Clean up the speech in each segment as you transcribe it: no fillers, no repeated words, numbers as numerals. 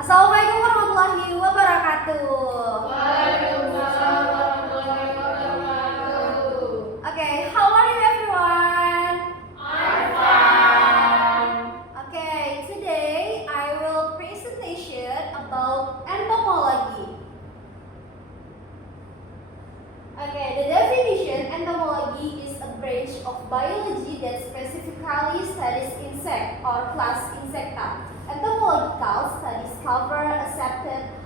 Assalamualaikum warahmatullahi wabarakatuh. Waalaikumsalam warahmatullahi wabarakatuh. Okay, how are you everyone? I'm fine. Okay, today I will presentation about entomology. Okay, the definition entomology is a branch of biology that specifically studies insect or class Insecta. Entomological studies cover a subset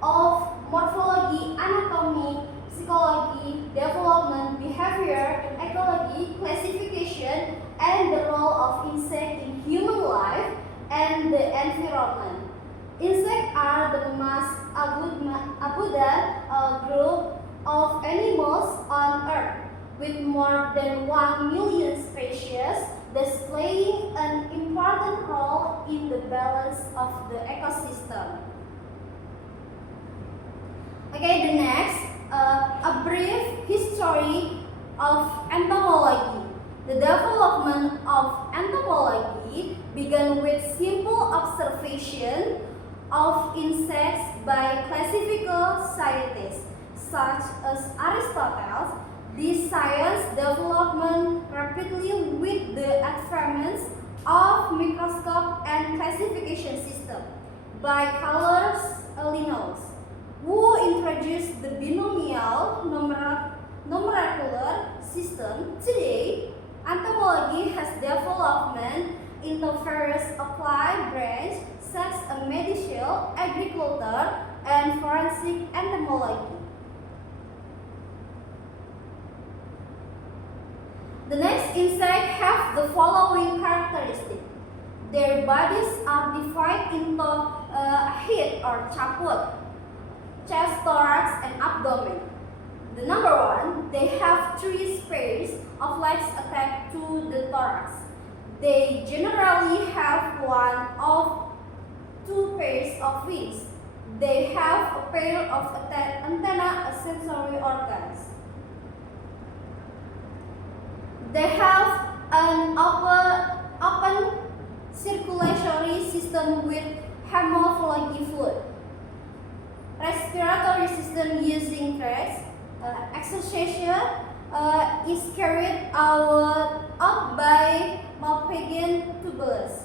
of morphology, anatomy, psychology, development, behavior, ecology, classification, and the role of insect in human life and the environment. Insects are the most abundant group of animals on Earth, with more than 1 million species, displaying an important role in the balance of the ecosystem. Okay, the next, a brief history of entomology. The development of entomology began with simple observation of insects by classical scientists such as Aristotle. This science development rapidly with the advancements of microscope and classification system by Carlos Linnaeus, who introduced the binomial nomenclature system. Today, entomology has development into various applied branches such as medicinal, agriculture, and forensic entomology. The next insect have the following characteristics. Their bodies are divided into head or caput, chest, thorax, and abdomen. The number one, they have 3 pairs of legs attached to the thorax. They generally have 1 of 2 pairs of wings. They have a pair of antennae, sensory organs. They have an open circulatory system with hemophilic fluid. Respiratory system using trachea. Exhalation is carried out by Malpighian tubulus.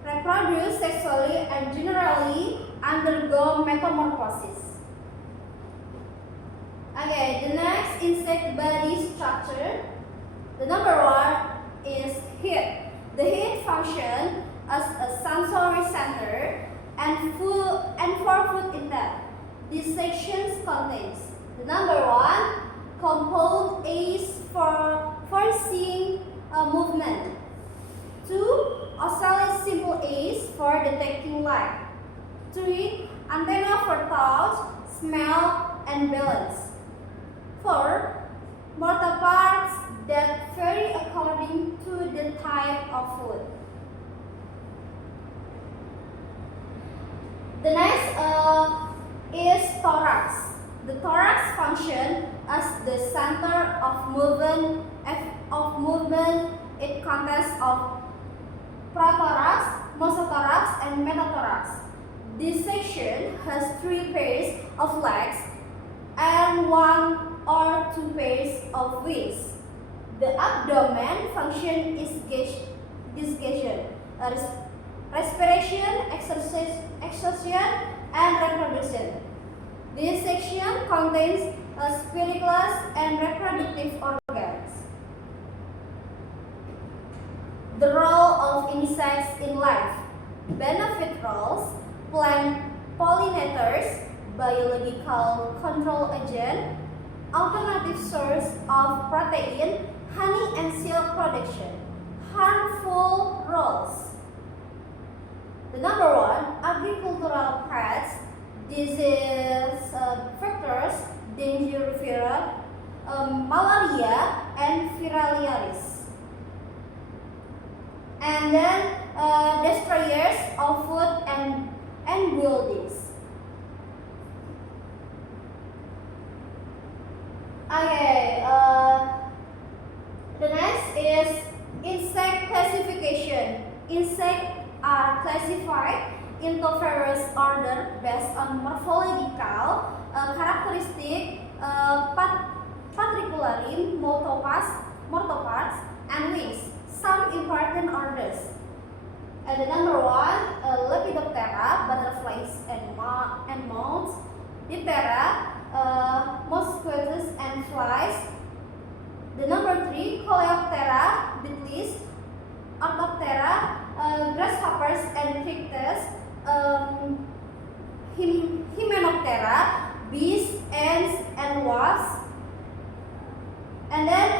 Reproduce sexually and generally undergo metamorphosis. Okay, the next insect body structure. The number one is head. The head functions as a sensory center and 4 foot in depth. This section contains the number one, compound A's for foreseeing movement. 2, ocellus simple A's for detecting light. 3, antenna for touch, smell, and balance. 4, motor parts that vary according to the type of food. The next is thorax. The thorax functions as the center of movement. It consists of prothorax, mesothorax, and metathorax. This section has 3 pairs of legs and 1 or 2 pairs of wings. The abdomen function is digestion, respiration, exhaustion, and reproduction. This section contains spiracles and reproductive organs. The role of insects in life. Benefit roles: plant pollinators, biological control agent, alternative source of protein, honey and silk production. Harmful roles. The number one, agricultural pests, disease vectors, danger viral, malaria, and filariasis. And then destroyers of food and buildings. Okay, the next is insect classification. Insects are classified into various order based on morphological characteristic, particularly morphoparts, and wings. Some important orders. The number one, Lepidoptera, butterflies and moths. Diptera, mosquitoes and flies. The number three, Coleoptera, beetles. Orthoptera, grasshoppers and crickets. Hymenoptera, bees, ants, and wasps. And then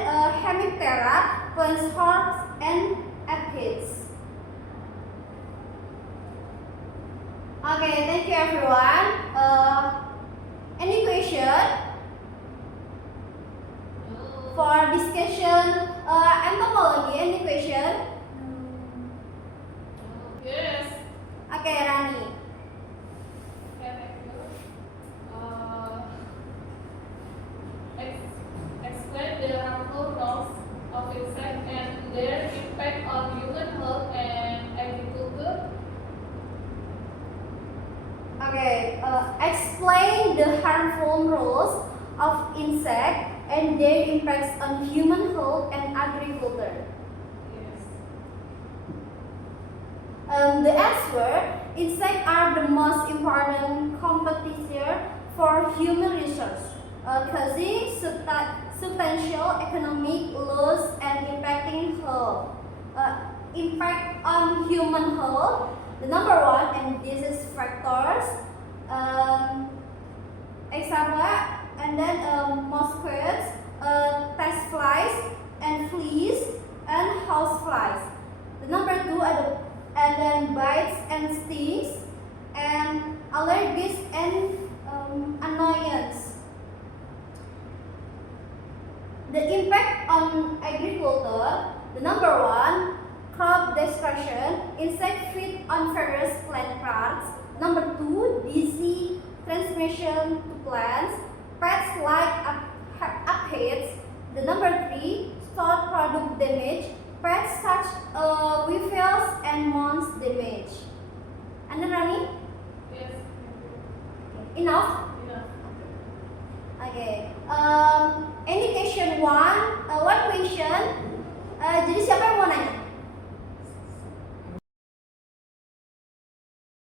Hemiptera, plants, horns, and aphids. Okay, thank you everyone. Any question for discussion entomology? Any question? Yes. Okay, Rani. Explain the harmful roles of insects and their impact on human health and agriculture. Okay, explain the harmful roles of insects and their impacts on human health and agriculture. Yes. The answer: insects are the most important competitor for human resource, causing substantial economic loss and impacting health. Impact on human health. The number one, and disease factors. Example, and then mosquitoes, test flies, and fleas, and house flies. The number two are and then bites and stings, and allergies and annoyance. The impact on agriculture. The number one, crop destruction. Insects feed on various plant parts. Number two, disease transmission to plants. Pests like aphids. The number three, stored product damage. Pests such weevils and moths damage. And then Rani? Yes. Enough? Enough. Okay. Any question one question. Jadi siapa yang mau nanya?